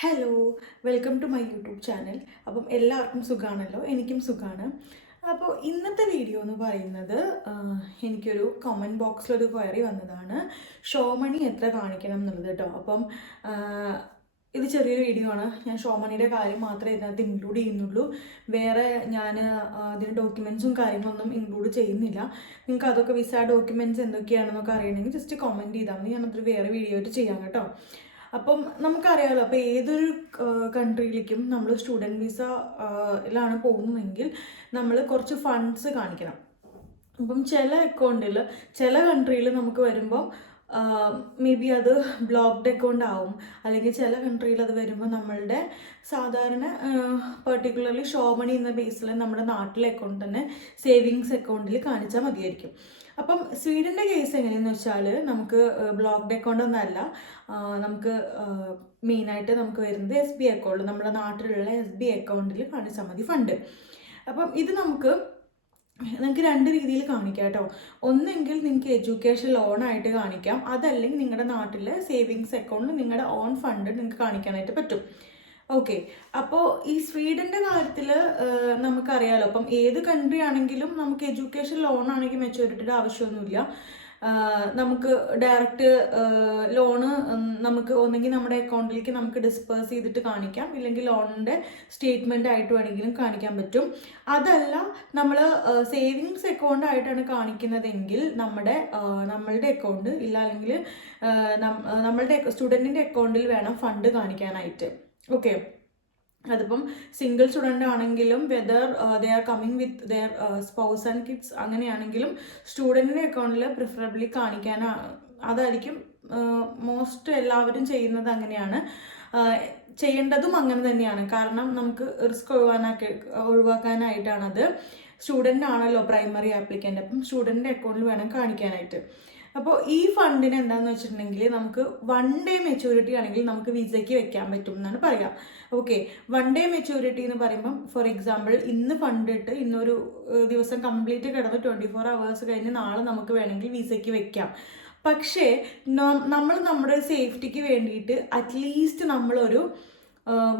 Hello welcome to my YouTube channel അപ്പം എല്ലാവർക്കും സുഖമാണല്ലോ എനിക്കും സുഖമാണ് അപ്പോൾ ഇന്നത്തെ വീഡിയോ എന്ന് പറയുന്നത് എനിക്കൊരു കമന്റ് ബോക്സിലൊരു ക്വയറി വന്നതാണ്. ഷോമണി എത്ര കാണിക്കണം എന്നുള്ളത് കേട്ടോ അപ്പം ഇത് ചെറിയൊരു വീഡിയോ ആണ്. ഞാൻ ഷോമണിയുടെ കാര്യം മാത്രമേ ഇതിനകത്ത് ഇൻക്ലൂഡ് ചെയ്യുന്നുള്ളൂ. വേറെ ഞാൻ അതിന് ഡോക്യുമെൻസും കാര്യങ്ങളൊന്നും ഇൻക്ലൂഡ് ചെയ്യുന്നില്ല. നിങ്ങൾക്ക് അതൊക്കെ വിസ ഡോക്യുമെന്റ്സ് എന്തൊക്കെയാണെന്നൊക്കെ അറിയണമെങ്കിൽ ജസ്റ്റ് കമന്റ് ചെയ്താൽ മതി. ഞാനതൊരു വേറെ വീഡിയോ ആയിട്ട് ചെയ്യാം കേട്ടോ. അപ്പം നമുക്കറിയാമല്ലോ അപ്പോൾ ഏതൊരു കൺട്രിയിലേക്കും നമ്മൾ സ്റ്റുഡന്റ് വിസ ലാണ് പോകുന്നതെങ്കിൽ നമ്മൾ കുറച്ച് ഫണ്ട്സ് കാണിക്കണം. അപ്പം ചില അക്കൗണ്ടിൽ ചില കൺട്രിയിൽ നമുക്ക് വരുമ്പോൾ മേ ബി അത് ബ്ലോക്ക്ഡ് അക്കൗണ്ട് ആവും. അല്ലെങ്കിൽ ചില കൺട്രിയിൽ അത് വരുമ്പോൾ നമ്മളുടെ സാധാരണ പെർട്ടിക്കുലർലി ഷോമണി എന്ന ബേസിൽ നമ്മുടെ നാട്ടിലെ അക്കൗണ്ട് തന്നെ സേവിങ്സ് അക്കൗണ്ടിൽ കാണിച്ചാൽ മതിയായിരിക്കും. അപ്പം സ്വീഡന്റെ കേസ് എങ്ങനെയെന്ന് വെച്ചാൽ നമുക്ക് ബ്ലോക്ക് അക്കൗണ്ട് ഒന്നല്ല നമുക്ക് മെയിനായിട്ട് നമുക്ക് വരുന്നത് എസ് ബി അക്കൗണ്ട് നമ്മുടെ നാട്ടിലുള്ള എസ് ബി അക്കൗണ്ടിൽ കാണിച്ചാൽ മതി ഫണ്ട് അപ്പം ഇത് നമുക്ക് നിങ്ങൾക്ക് രണ്ട് രീതിയിൽ കാണിക്കാം കേട്ടോ ഒന്നെങ്കിൽ നിങ്ങൾക്ക് എഡ്യൂക്കേഷൻ ലോൺ ആയിട്ട് കാണിക്കാം. അതല്ലെങ്കിൽ നിങ്ങളുടെ നാട്ടിലെ സേവിങ്സ് അക്കൗണ്ടിൽ നിങ്ങളുടെ ഓൺ ഫണ്ട് നിങ്ങൾക്ക് കാണിക്കാനായിട്ട് പറ്റും. ഓക്കെ. അപ്പോൾ ഈ സ്വീഡന്റെ കാര്യത്തിൽ നമുക്കറിയാലോ. അപ്പം ഏത് കൺട്രി ആണെങ്കിലും നമുക്ക് എഡ്യൂക്കേഷൻ ലോൺ ആണെങ്കിൽ മെച്ചൂരിറ്റിയുടെ ആവശ്യമൊന്നുമില്ല. നമുക്ക് ഡയറക്റ്റ് ലോണ് നമുക്ക് ഒന്നെങ്കിൽ നമ്മുടെ അക്കൗണ്ടിലേക്ക് നമുക്ക് ഡിസ്പേഴ്സ് ചെയ്തിട്ട് കാണിക്കാം. ഇല്ലെങ്കിൽ ലോണിന്റെ സ്റ്റേറ്റ്മെന്റ് ആയിട്ട് വേണമെങ്കിലും കാണിക്കാൻ പറ്റും. അതല്ല നമ്മൾ സേവിങ്സ് അക്കൗണ്ട് ആയിട്ടാണ് കാണിക്കുന്നതെങ്കിൽ നമ്മുടെ നമ്മളുടെ അക്കൗണ്ട് ഇല്ല അല്ലെങ്കിൽ നമ്മളുടെ സ്റ്റുഡന്റിന്റെ അക്കൗണ്ടിൽ വേണം ഫണ്ട് കാണിക്കാനായിട്ട്. ഓക്കെ അതിപ്പം സിംഗിൾ സ്റ്റുഡന്റ് ആണെങ്കിലും whether they are coming with their spouse and kids അങ്ങനെയാണെങ്കിലും സ്റ്റുഡന്റിന്റെ അക്കൗണ്ടിൽ പ്രിഫറബിളി കാണിക്കാനാണ് അതായിരിക്കും മോസ്റ്റ് എല്ലാവരും ചെയ്യുന്നത് അങ്ങനെയാണ്. ചെയ്യേണ്ടതും അങ്ങനെ തന്നെയാണ്. കാരണം നമുക്ക് റിസ്ക് ഒഴിവാനാക്കി ഒഴിവാക്കാനായിട്ടാണത്. സ്റ്റുഡന്റ് ആണല്ലോ പ്രൈമറി ആപ്ലിക്കന്റ് അപ്പം സ്റ്റുഡന്റിന്റെ അക്കൗണ്ടിൽ വേണം കാണിക്കാനായിട്ട്. അപ്പോൾ ഈ ഫണ്ടിന് എന്താണെന്ന് വെച്ചിട്ടുണ്ടെങ്കിൽ നമുക്ക് വൺ ഡേ മെച്യൂരിറ്റി ആണെങ്കിൽ നമുക്ക് വിസയ്ക്ക് വെക്കാൻ പറ്റും എന്നാണ് പറയാം. ഓക്കെ വൺ ഡേ മെച്യൂരിറ്റി എന്ന് പറയുമ്പം ഫോർ എക്സാമ്പിൾ ഇന്ന് ഫണ്ട് ഇട്ട് ഇന്നൊരു ദിവസം കംപ്ലീറ്റ് കിടന്ന് ട്വന്റി ഫോർ അവേഴ്സ് കഴിഞ്ഞ് നാളെ നമുക്ക് വേണമെങ്കിൽ വിസയ്ക്ക് വെക്കാം. പക്ഷേ നമ്മൾ നമ്മുടെ സേഫ്റ്റിക്ക് വേണ്ടിയിട്ട് അറ്റ്ലീസ്റ്റ് നമ്മളൊരു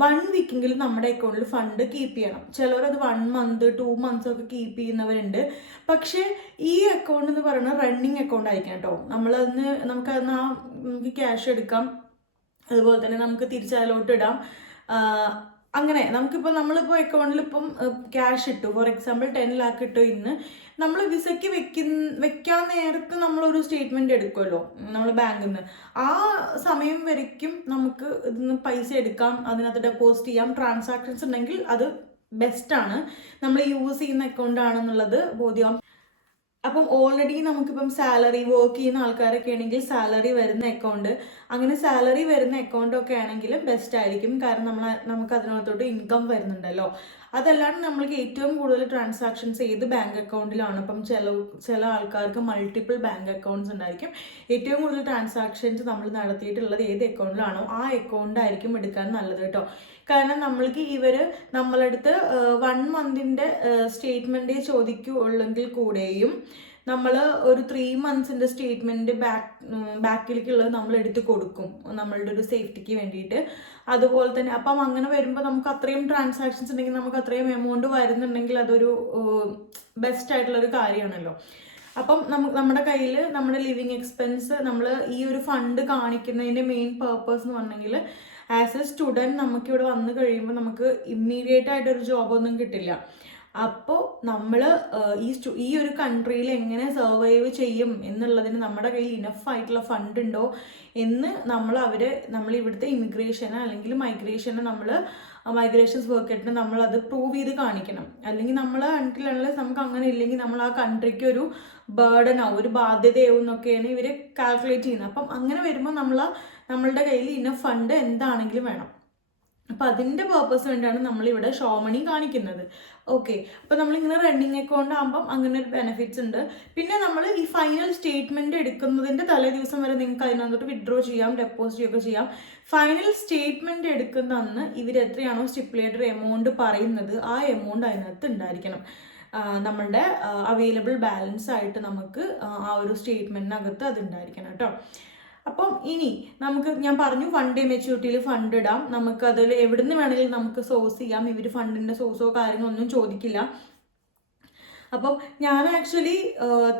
വൺ വീക്കെങ്കിലും നമ്മുടെ അക്കൗണ്ടിൽ ഫണ്ട് കീപ്പ് ചെയ്യണം. ചിലവരത് വൺ മന്ത് ടു മന്ത്സ് ഒക്കെ കീപ്പ് ചെയ്യുന്നവരുണ്ട്. പക്ഷേ ഈ അക്കൗണ്ട് എന്ന് പറയുന്നത് റണ്ണിങ് അക്കൗണ്ട് ആയിരിക്കണം കേട്ടോ. നമ്മളതിന് നമുക്കതിന് ആ നമുക്ക് ക്യാഷ് എടുക്കാം. അതുപോലെ തന്നെ നമുക്ക് തിരിച്ചതിലോട്ട് ഇടാം. അങ്ങനെ നമുക്കിപ്പോൾ നമ്മളിപ്പോൾ അക്കൗണ്ടിൽ ഇപ്പം ക്യാഷ് ഇട്ടു. ഫോർ എക്സാമ്പിൾ ടെൻ ലാക്ക് ഇട്ടു ഇന്ന്. നമ്മൾ വിസയ്ക്ക് വെക്കുന്ന വെക്കാൻ നേരത്ത് നമ്മളൊരു സ്റ്റേറ്റ്മെന്റ് എടുക്കുമല്ലോ നമ്മൾ ബാങ്കിൽ നിന്ന് ആ സമയം വരയ്ക്കും നമുക്ക് ഇതിന്ന് പൈസ എടുക്കാം അതിനകത്ത് ഡെപ്പോസിറ്റ് ചെയ്യാം. ട്രാൻസാക്ഷൻസ് ഉണ്ടെങ്കിൽ അത് ബെസ്റ്റാണ് നമ്മൾ യൂസ് ചെയ്യുന്ന അക്കൗണ്ട് ആണെന്നുള്ളത് ബോധ്യം. അപ്പം ഓൾറെഡി നമുക്കിപ്പം സാലറി വർക്ക് ചെയ്യുന്ന ആൾക്കാരൊക്കെ ആണെങ്കിൽ സാലറി വരുന്ന അക്കൗണ്ട് അങ്ങനെ സാലറി വരുന്ന അക്കൗണ്ട് ഒക്കെ ആണെങ്കിലും ബെസ്റ്റ് ആയിരിക്കും. കാരണം നമ്മൾ നമുക്ക് അതിനകത്തോട്ട് ഇൻകം വരുന്നുണ്ടല്ലോ. അതല്ലാണ്ട് നമ്മൾക്ക് ഏറ്റവും കൂടുതൽ ട്രാൻസാക്ഷൻസ് ഏത് ബാങ്ക് അക്കൗണ്ടിലാണ് അപ്പം ചില ചില ആൾക്കാർക്ക് മൾട്ടിപ്പിൾ ബാങ്ക് അക്കൗണ്ട്സ് ഉണ്ടായിരിക്കും. ഏറ്റവും കൂടുതൽ ട്രാൻസാക്ഷൻസ് നമ്മൾ നടത്തിയിട്ടുള്ളത് ഏത് അക്കൗണ്ടിലാണോ ആ അക്കൗണ്ട് ആയിരിക്കും എടുക്കാൻ നല്ലത് കേട്ടോ. കാരണം നമ്മൾക്ക് ഇവർ നമ്മളടുത്ത് വൺ മന്തിന്റെ സ്റ്റേറ്റ്മെന്റേ ചോദിക്കുകയുള്ളെങ്കിൽ കൂടെയും നമ്മൾ ഒരു ത്രീ മന്ത്സിന്റെ സ്റ്റേറ്റ്മെന്റ് ബാക്ക് ബാക്കിലേക്കുള്ളത് നമ്മൾ എടുത്ത് കൊടുക്കും. നമ്മളുടെ ഒരു സേഫ്റ്റിക്ക് വേണ്ടിയിട്ട്. അതുപോലെ തന്നെ അപ്പം അങ്ങനെ വരുമ്പോൾ നമുക്ക് അത്രയും ട്രാൻസാക്ഷൻസ് ഉണ്ടെങ്കിൽ നമുക്ക് അത്രയും എമൗണ്ട് വരുന്നുണ്ടെങ്കിൽ അതൊരു ബെസ്റ്റ് ആയിട്ടുള്ളൊരു കാര്യമാണല്ലോ. അപ്പം നമ്മുടെ കയ്യിൽ നമ്മുടെ ലിവിങ് എക്സ്പെൻസ് നമ്മൾ ഈ ഒരു ഫണ്ട് കാണിക്കുന്നതിന്റെ മെയിൻ പേർപ്പസ് എന്ന് പറഞ്ഞെങ്കിൽ ആസ് എ സ്റ്റുഡന്റ് നമുക്കിവിടെ വന്നു കഴിയുമ്പോൾ നമുക്ക് ഇമ്മീഡിയറ്റ് ആയിട്ട് ഒരു ജോബൊന്നും കിട്ടില്ല. അപ്പോൾ നമ്മൾ ഈ ഈ ഒരു കൺട്രിയിൽ എങ്ങനെ സർവൈവ് ചെയ്യും എന്നുള്ളതിന് നമ്മുടെ കയ്യിൽ ഇനഫ് ആയിട്ടുള്ള ഫണ്ട് ഉണ്ടോ എന്ന് നമ്മൾ അവരെ നമ്മൾ ഇവിടുത്തെ ഇമിഗ്രേഷന് അല്ലെങ്കിൽ മൈഗ്രേഷന് നമ്മൾ മൈഗ്രേഷൻസ് വർക്കറ്റിന് നമ്മൾ അത് പ്രൂവ് ചെയ്ത് കാണിക്കണം. അല്ലെങ്കിൽ നമ്മൾ അൺലെസ് നമുക്ക് അങ്ങനെ ഇല്ലെങ്കിൽ നമ്മൾ ആ കൺട്രിക്ക് ഒരു ബേർഡനാവും ഒരു ബാധ്യതയാവും എന്നൊക്കെയാണ് ഇവർ കാൽക്കുലേറ്റ് ചെയ്യുന്നത്. അപ്പം അങ്ങനെ വരുമ്പോൾ നമ്മൾ നമ്മളുടെ കയ്യിൽ ഇനഫ് ഫണ്ട് എന്താണെങ്കിലും വേണം. അപ്പം അതിന്റെ പേർപ്പസ് വേണ്ടിയാണ് നമ്മളിവിടെ ഷോമണി കാണിക്കുന്നത്. ഓക്കെ നമ്മൾ നമ്മളിങ്ങനെ റണ്ണിങ് അക്കൗണ്ട് ആകുമ്പം അങ്ങനെ ഒരു ബെനിഫിറ്റ്സ് ഉണ്ട്. പിന്നെ നമ്മൾ ഈ ഫൈനൽ സ്റ്റേറ്റ്മെന്റ് എടുക്കുന്നതിന്റെ തലേ ദിവസം വരെ നിങ്ങൾക്ക് അതിനകത്തോട്ട് വിഡ്രോ ചെയ്യാം ഡെപ്പോസിറ്റ് ചെയ്യുക ചെയ്യാം. ഫൈനൽ സ്റ്റേറ്റ്മെന്റ് എടുക്കുന്ന അന്ന് ഇവർ എത്രയാണോ സ്റ്റിപ്പുലേറ്റഡ് എമൗണ്ട് പറയുന്നത് ആ എമൗണ്ട് അതിനകത്ത് ഉണ്ടായിരിക്കണം. നമ്മളുടെ അവൈലബിൾ ബാലൻസ് ആയിട്ട് നമുക്ക് ആ ഒരു സ്റ്റേറ്റ്മെന്റിനകത്ത് അത് ഉണ്ടായിരിക്കണം കേട്ടോ. അപ്പം ഇനി നമുക്ക് ഞാൻ പറഞ്ഞു ഫണ്ട് മെച്യൂരിറ്റിയിൽ ഫണ്ട് ഇടാം. നമുക്ക് അതിൽ എവിടുന്ന് വേണമെങ്കിലും നമുക്ക് സോഴ്സ് ചെയ്യാം. ഇവർ ഫണ്ടിന്റെ സോഴ്സോ കാര്യങ്ങളോ ഒന്നും ചോദിക്കില്ല. അപ്പോൾ ഞാൻ actually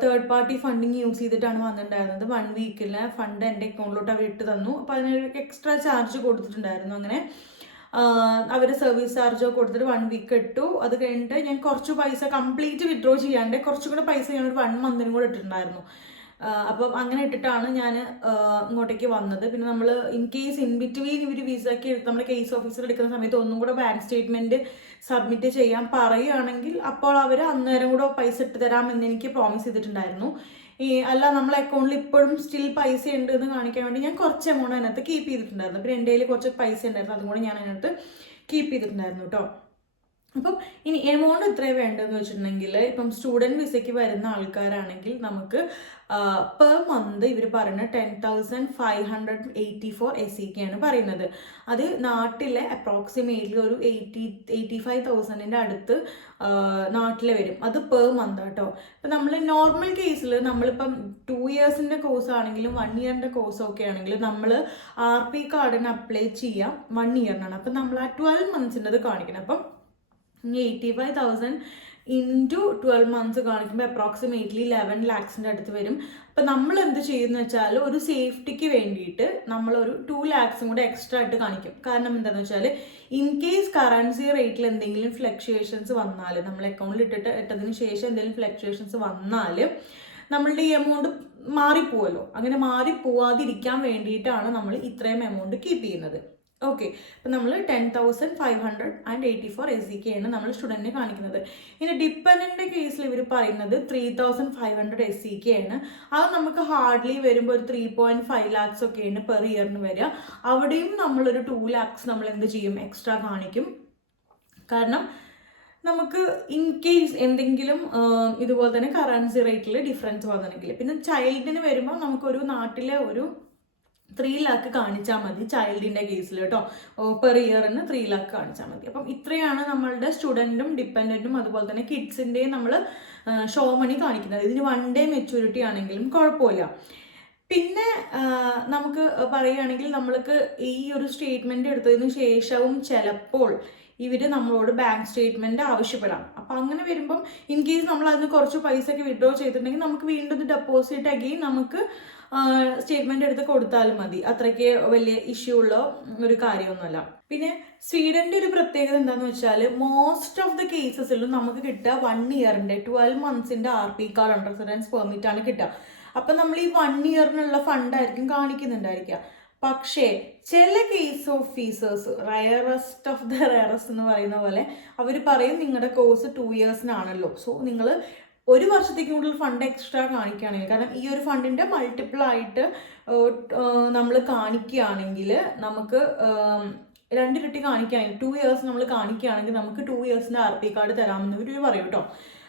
third party funding use ചെയ്തിട്ടാണ് വന്നിട്ടുണ്ടായിരുന്നത്. വൺ വീക്കിലെ ഫണ്ട് എന്റെ അക്കൗണ്ടിലോട്ട് അവർ ഇട്ട് തന്നു. അപ്പോൾ അതിനൊരു എക്സ്ട്രാ ചാർജ് കൊടുത്തിട്ടുണ്ടായിരുന്നു അങ്ങനെ. അവർ സർവീസ് ചാർജോ കൊടുത്തിട്ട് വൺ വീക്ക് ഇട്ടു. അത് കഴിഞ്ഞിട്ട് ഞാൻ കുറച്ച് പൈസ കംപ്ലീറ്റ് വിഡ്രോ ചെയ്യാണ്ട് കുറച്ചും കൂടെ പൈസ ഞാൻ ഒരു വൺ മന്തിനും കൂടെ ഇട്ടിട്ടുണ്ടായിരുന്നു. അപ്പം അങ്ങനെ ഇട്ടിട്ടാണ് ഞാൻ ഇങ്ങോട്ടേക്ക് വന്നത്. പിന്നെ നമ്മൾ ഇൻ കേസ് ഇൻ ബിറ്റ്വീൻ ഇവർ വിസയ്ക്ക് നമ്മുടെ കേസ് ഓഫീസർ എടുക്കുന്ന സമയത്ത് ഒന്നും കൂടെ ബാങ്ക് സ്റ്റേറ്റ്മെന്റ് സബ്മിറ്റ് ചെയ്യാൻ പറയുകയാണെങ്കിൽ അപ്പോൾ അവർ അന്നേരം കൂടെ പൈസ ഇട്ട് തരാമെന്ന് എനിക്ക് പ്രോമിസ് ചെയ്തിട്ടുണ്ടായിരുന്നു. ഈ അല്ല നമ്മളെ അക്കൗണ്ടിൽ ഇപ്പോഴും സ്റ്റിൽ പൈസ ഉണ്ട് എന്ന് കാണിക്കാൻ വേണ്ടി ഞാൻ കുറച്ച് എമൗണ്ട് അതിനകത്ത് കീപ്പ് ചെയ്തിട്ടുണ്ടായിരുന്നു. പിന്നെ എന്റെ കയ്യിൽ കുറച്ച് പൈസ ഉണ്ടായിരുന്നു. അതും കൂടെ ഞാൻ അതിനകത്ത് കീപ്പ് ചെയ്തിട്ടുണ്ടായിരുന്നു കേട്ടോ അപ്പം ഇനി എമൗണ്ട് എത്രയാണ് വേണ്ടതെന്ന് വെച്ചിട്ടുണ്ടെങ്കിൽ ഇപ്പം സ്റ്റുഡന്റ് വിസയ്ക്ക് വരുന്ന ആൾക്കാരാണെങ്കിൽ നമുക്ക് പെർ മന്ത് ഇവർ പറയുന്ന ten thousand five hundred eighty four A C K ആണ് പറയുന്നത്. അത് നാട്ടിലെ അപ്രോക്സിമേറ്റ്ലി ഒരു എയ്റ്റി എയ്റ്റി ഫൈവ് തൗസൻഡിന്റെ അടുത്ത് നാട്ടിൽ വരും. അത് പെർ മന്ത് കേട്ടോ ഇപ്പം നമ്മൾ നോർമൽ കേസിൽ നമ്മളിപ്പം ടു ഇയേഴ്സിന്റെ കോഴ്സ് ആണെങ്കിലും വൺ ഇയറിന്റെ കോഴ്സ് ഒക്കെ ആണെങ്കിലും നമ്മൾ ആർ പി കാർഡിന് അപ്ലൈ ചെയ്യാം വൺ ഇയറിനാണ് അപ്പം നമ്മൾ ആ ട്വൽവ് മന്ത്സിന്റെ അത് കാണിക്കണം. അപ്പം eighty five thousand into twelve months കാണിക്കുമ്പോൾ അപ്രോക്സിമേറ്റ്ലി ലെവൻ ലാക്സിന്റെ അടുത്ത് വരും. അപ്പോൾ നമ്മൾ എന്ത് ചെയ്യുന്ന വെച്ചാൽ ഒരു സേഫ്റ്റിക്ക് വേണ്ടിയിട്ട് നമ്മളൊരു ടു ലാക്സും കൂടെ എക്സ്ട്രാ ആയിട്ട് കാണിക്കും. കാരണം എന്താണെന്ന് വെച്ചാൽ ഇൻ കേസ് കറൻസി റേറ്റിൽ എന്തെങ്കിലും ഫ്ലക്ച്വേഷൻസ് വന്നാൽ നമ്മൾ അക്കൗണ്ടിൽ ഇട്ടിട്ട് ഇട്ടതിന് ശേഷം എന്തെങ്കിലും ഫ്ലക്ച്വേഷൻസ് വന്നാൽ നമ്മളുടെ ഈ എമൗണ്ട് മാറിപ്പോവല്ലോ. അങ്ങനെ മാറിപ്പോവാതിരിക്കാൻ വേണ്ടിയിട്ടാണ് നമ്മൾ ഇത്രയും എമൗണ്ട് കീപ്പ് ചെയ്യുന്നത്. ഓക്കെ അപ്പം നമ്മൾ ten thousand five hundred and eighty four S C K ആണ് നമ്മൾ സ്റ്റുഡന്റിനെ കാണിക്കുന്നത്. ഇനി ഡിപ്പെൻഡന്റെ കേസിൽ ഇവർ പറയുന്നത് three thousand five hundred S C K ആണ്. അത് നമുക്ക് ഹാർഡ്ലി വരുമ്പോൾ ഒരു ത്രീ പോയിന്റ് ഫൈവ് ലാക്സ് ഒക്കെയാണ് പെർ ഇയറിന് വരിക. അവിടെയും നമ്മളൊരു ടു ലാക്സ് നമ്മൾ എന്ത് ചെയ്യും? എക്സ്ട്രാ കാണിക്കും. കാരണം നമുക്ക് ഇൻ കേസ് എന്തെങ്കിലും ഇതുപോലെ തന്നെ കറൻസി റേറ്റിൽ ഡിഫറൻസ് വന്നിട്ടുണ്ടെങ്കിൽ പിന്നെ ചൈൽഡിന് വരുമ്പോൾ നമുക്കൊരു നാട്ടിലെ ഒരു ത്രീ ലാക്ക് കാണിച്ചാൽ മതി ചൈൽഡിന്റെ കേസിൽ കേട്ടോ പെർ ഇയറിന് ത്രീ ലാക്ക് കാണിച്ചാൽ മതി. അപ്പം ഇത്രയാണ് നമ്മളുടെ സ്റ്റുഡന്റും ഡിപ്പെൻഡന്റും അതുപോലെ തന്നെ കിഡ്സിന്റെയും നമ്മൾ ഷോ മണി കാണിക്കുന്നത്. ഇതിന് വൺ ഡേ മെച്യൂരിറ്റി ആണെങ്കിലും കുഴപ്പമില്ല. പിന്നെ നമുക്ക് പറയുകയാണെങ്കിൽ നമ്മൾക്ക് ഈ ഒരു സ്റ്റേറ്റ്മെന്റ് എടുത്തതിന് ശേഷവും ചിലപ്പോൾ ഇവർ നമ്മളോട് ബാങ്ക് സ്റ്റേറ്റ്മെന്റ് ആവശ്യപ്പെടാം. അപ്പം അങ്ങനെ വരുമ്പം ഇൻ കേസ് നമ്മൾ അതിന് കുറച്ച് പൈസ ഒക്കെ വിഡ്രോ ചെയ്തിട്ടുണ്ടെങ്കിൽ നമുക്ക് വീണ്ടും ഡെപ്പോസിറ്റ് അഗെയിൻ നമുക്ക് സ്റ്റേറ്റ്മെന്റ് എടുത്ത് കൊടുത്താലും മതി. അത്രയ്ക്ക് വലിയ ഇഷ്യൂ ഉള്ള ഒരു കാര്യമൊന്നുമല്ല. പിന്നെ സ്വീഡന്റെ ഒരു പ്രത്യേകത എന്താന്ന് വെച്ചാൽ മോസ്റ്റ് ഓഫ് ദ കേസസിലും നമുക്ക് കിട്ടുക വൺ ഇയറിന്റെ twelve മന്ത്സിന്റെ R P card residence permit ആണ് കിട്ടുക. അപ്പൊ നമ്മൾ ഈ വൺ ഇയറിനുള്ള ഫണ്ടായിരിക്കും കാണിക്കുന്നുണ്ടായിരിക്കുക. പക്ഷേ ചില case officers rarest of the rarest എന്ന് പറയുന്ന പോലെ അവർ പറയും നിങ്ങളുടെ കോഴ്സ് ടു ഇയേഴ്സിനാണല്ലോ സോ നിങ്ങൾ ഒരു വർഷത്തേക്ക് കൂടുതൽ ഫണ്ട് എക്സ്ട്രാ കാണിക്കുകയാണെങ്കിൽ കാരണം ഈ ഒരു ഫണ്ടിന്റെ മൾട്ടിപ്പിൾ ആയിട്ട് നമ്മൾ കാണിക്കുകയാണെങ്കിൽ നമുക്ക് രണ്ട് രണ്ടിരട്ടി കാണിക്കുകയാണെങ്കിൽ ടു ഇയേഴ്സ് നമ്മൾ കാണിക്കുകയാണെങ്കിൽ നമുക്ക് ടു ഇയേഴ്സിന്റെ ആർ പി കാർഡ് തരാമെന്ന് ഇവർ പറയും കേട്ടോ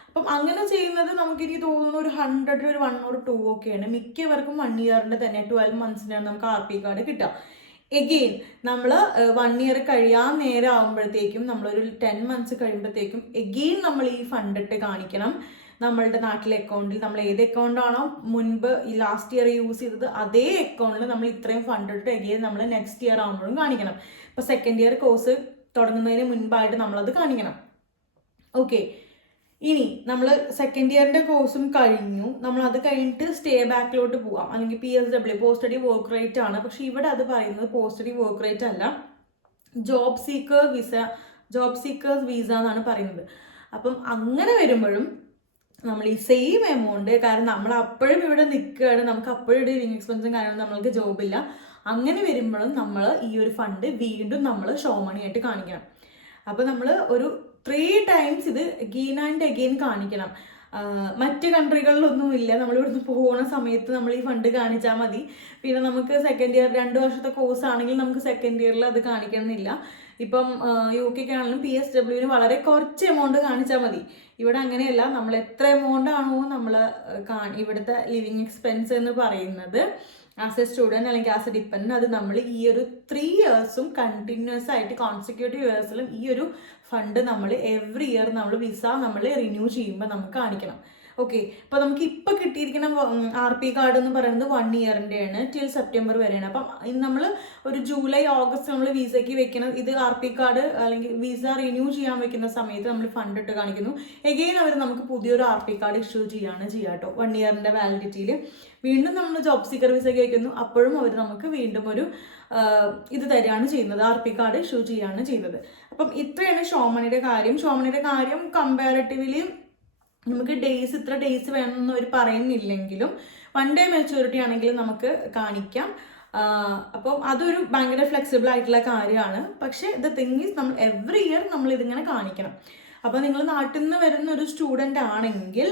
അപ്പം അങ്ങനെ ചെയ്യുന്നത് നമുക്ക് എനിക്ക് തോന്നുന്നു ഒരു ഹൺഡ്രഡ് ഒരു വൺ ഓർ ടു ഒക്കെയാണ് മിക്കവർക്കും വൺ ഇയറിന്റെ തന്നെ ട്വൽവ് മന്ത്സിനാണ് നമുക്ക് ആർ പി കാർഡ് കിട്ടുക. എഗെയിൻ നമ്മൾ വൺ ഇയർ കഴിയാൻ നേരം ആകുമ്പോഴത്തേക്കും നമ്മളൊരു ടെൻ മന്ത്സ് കഴിയുമ്പോഴത്തേക്കും എഗെയിൻ നമ്മൾ ഈ ഫണ്ട് ഇട്ട് കാണിക്കണം. നമ്മളുടെ നാട്ടിലെ അക്കൗണ്ടിൽ നമ്മൾ ഏത് അക്കൗണ്ടാണോ മുൻപ് ഈ ലാസ്റ്റ് ഇയർ യൂസ് ചെയ്തത് അതേ അക്കൗണ്ടിൽ നമ്മൾ ഇത്രയും ഫണ്ട് ഇട്ട് എഗെയിൻ നമ്മൾ നെക്സ്റ്റ് ഇയർ ആകുമ്പോഴും കാണിക്കണം. ഇപ്പോൾ സെക്കൻഡ് ഇയർ കോഴ്സ് തുടങ്ങുന്നതിന് മുൻപായിട്ട് നമ്മളത് കാണിക്കണം. ഓക്കെ ഇനി നമ്മൾ സെക്കൻഡ് ഇയറിന്റെ കോഴ്സും കഴിഞ്ഞു. നമ്മൾ അത് കഴിഞ്ഞിട്ട് സ്റ്റേ ബാക്കിലോട്ട് പോവാം. അല്ലെങ്കിൽ P S W post study work rate ആണ്. പക്ഷെ ഇവിടെ അത് പറയുന്നത് പോസ്റ്റ് സ്റ്റഡി വർക്ക് റേറ്റ് അല്ല. Job seeker visa job seekers visa എന്നാണ് പറയുന്നത്. അപ്പം അങ്ങനെ വരുമ്പോഴും നമ്മൾ ഈ സെയിം എമൗണ്ട് കാരണം നമ്മൾ അപ്പോഴും ഇവിടെ നിൽക്കുകയാണ്. നമുക്ക് അപ്പോഴും ഇവിടെ ലിവിങ് എക്സ്പെൻസും കാര്യങ്ങളും നമ്മൾക്ക് ജോബില്ല അങ്ങനെ വരുമ്പോഴും നമ്മൾ ഈ ഒരു ഫണ്ട് വീണ്ടും നമ്മൾ ഷോ മണി ആയിട്ട് കാണിക്കണം. അപ്പോൾ നമ്മൾ ഒരു ത്രീ ടൈംസ് ഇത് അഗെയിൻ ആൻഡ് അഗെയിൻ കാണിക്കണം. മറ്റ് കൺട്രികളിലൊന്നും ഇല്ല നമ്മൾ ഇവിടുന്ന് പോകുന്ന സമയത്ത് നമ്മൾ ഈ ഫണ്ട് കാണിച്ചാൽ മതി. പിന്നെ നമുക്ക് സെക്കൻഡ് ഇയർ രണ്ട് വർഷത്തെ കോഴ്സ് ആണെങ്കിൽ നമുക്ക് സെക്കൻഡ് ഇയറിൽ അത് കാണിക്കണമെന്നില്ല. ഇപ്പം യു കെക്കാണെങ്കിലും പി എസ് ഡബ്ല്യുവിന് വളരെ കുറച്ച് എമൗണ്ട് കാണിച്ചാൽ മതി. ഇവിടെ അങ്ങനെയല്ല. നമ്മൾ എത്ര എമൗണ്ട് ആണോ നമ്മൾ ഇവിടുത്തെ ലിവിങ് എക്സ്പെൻസ് എന്ന് പറയുന്നത്. ആസ് എ സ്റ്റുഡന്റ് അല്ലെങ്കിൽ ആസ് എ ഡിപ്പെൻഡന്റ് അത് നമ്മൾ ഈ ഒരു ത്രീ ഇയേഴ്സും കണ്ടിന്യൂസ് ആയിട്ട് കോൺസിക്യൂട്ടീവ് ഇയേഴ്സിലും ഈ ഒരു ഫണ്ട് നമ്മൾ എവറി ഇയർ നമ്മൾ വിസ നമ്മൾ റിന്യൂ ചെയ്യുമ്പോൾ നമുക്ക് കാണിക്കണം. ഓക്കെ അപ്പോൾ നമുക്ക് ഇപ്പോൾ കിട്ടിയിരിക്കുന്ന ആർ പി കാർഡ് എന്ന് പറയുന്നത് വൺ ഇയറിന്റെയാണ് ടിൽ സെപ്റ്റംബർ വരെയാണ്. അപ്പം ഇന്ന് നമ്മൾ ഒരു ജൂലൈ ഓഗസ്റ്റ് നമ്മൾ വിസയ്ക്ക് വെക്കുന്ന ഇത് ആർ പി കാർഡ് അല്ലെങ്കിൽ വിസ റിന്യൂ ചെയ്യാൻ വെക്കുന്ന സമയത്ത് നമ്മൾ ഫണ്ട് ഇട്ട് കാണിക്കുന്നു. എഗെയിൻ അവർ നമുക്ക് പുതിയൊരു ആർ പി കാർഡ് ഇഷ്യൂ ചെയ്യാണ് ചെയ്യുക കേട്ടോ വൺ ഇയറിന്റെ വാലിഡിറ്റിയിൽ വീണ്ടും നമ്മൾ ജോബ് സീക്കർ വിസയ്ക്ക് വയ്ക്കുന്നു അപ്പോഴും അവർ നമുക്ക് വീണ്ടും ഒരു ഇത് തരികയാണ് ചെയ്യുന്നത്. ആർ പി കാർഡ് ഇഷ്യൂ ചെയ്യുകയാണ് ചെയ്യുന്നത്. അപ്പം ഇത്രയാണ് ഷോമണിയുടെ കാര്യം. ഷോമണിയുടെ കാര്യം കമ്പാരിറ്റീവ്ലി നമുക്ക് ഡേയ്സ് ഇത്ര ഡേയ്സ് വേണമെന്ന് അവർ പറയുന്നില്ലെങ്കിലും വൺ ഡേ മെച്ചൂരിറ്റി ആണെങ്കിൽ നമുക്ക് കാണിക്കാം. അപ്പം അതൊരു ഭയങ്കര ഫ്ലെക്സിബിൾ ആയിട്ടുള്ള കാര്യമാണ്. പക്ഷേ ദ തിങ് ഈസ് നമ്മൾ എവറി ഇയർ നമ്മൾ ഇതിങ്ങനെ കാണിക്കണം. അപ്പോൾ നിങ്ങൾ നാട്ടിൽ നിന്ന് വരുന്ന ഒരു സ്റ്റുഡന്റ് ആണെങ്കിൽ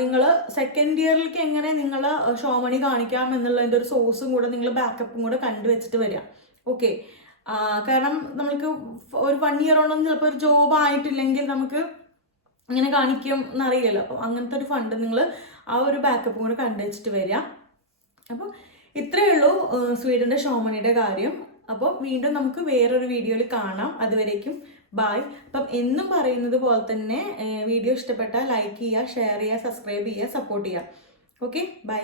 നിങ്ങൾ സെക്കൻഡ് ഇയറിലേക്ക് എങ്ങനെ നിങ്ങൾ ഷോമണി കാണിക്കാം എന്നുള്ളതിന്റെ ഒരു സോഴ്സും കൂടെ നിങ്ങൾ ബാക്കപ്പും കൂടെ കണ്ടുവച്ചിട്ട് വരിക. ഓക്കെ കാരണം നമ്മൾക്ക് ഒരു വൺ ഇയറോളം ചിലപ്പോൾ ഒരു ജോബ് ആയിട്ടില്ലെങ്കിൽ നമുക്ക് ഇങ്ങനെ കാണിക്കും എന്നറിയില്ലല്ലോ. അപ്പം അങ്ങനത്തെ ഒരു ഫണ്ട് നിങ്ങൾ ആ ഒരു ബാക്കപ്പും കൂടെ കണ്ടുവച്ചിട്ട് വരിക. അപ്പം ഇത്രയേ ഉള്ളൂ സ്വീഡന്റെ ഷോമണിയുടെ കാര്യം. അപ്പോൾ വീണ്ടും നമുക്ക് വേറൊരു വീഡിയോയിൽ കാണാം. അതുവരേക്കും ബായ് അപ്പം എന്നും പറയുന്നത് പോലെ തന്നെ വീഡിയോ ഇഷ്ടപ്പെട്ടാൽ ലൈക്ക് ചെയ്യുക ഷെയർ ചെയ്യുക സബ്സ്ക്രൈബ് ചെയ്യുക സപ്പോർട്ട് ചെയ്യുക. Okay bye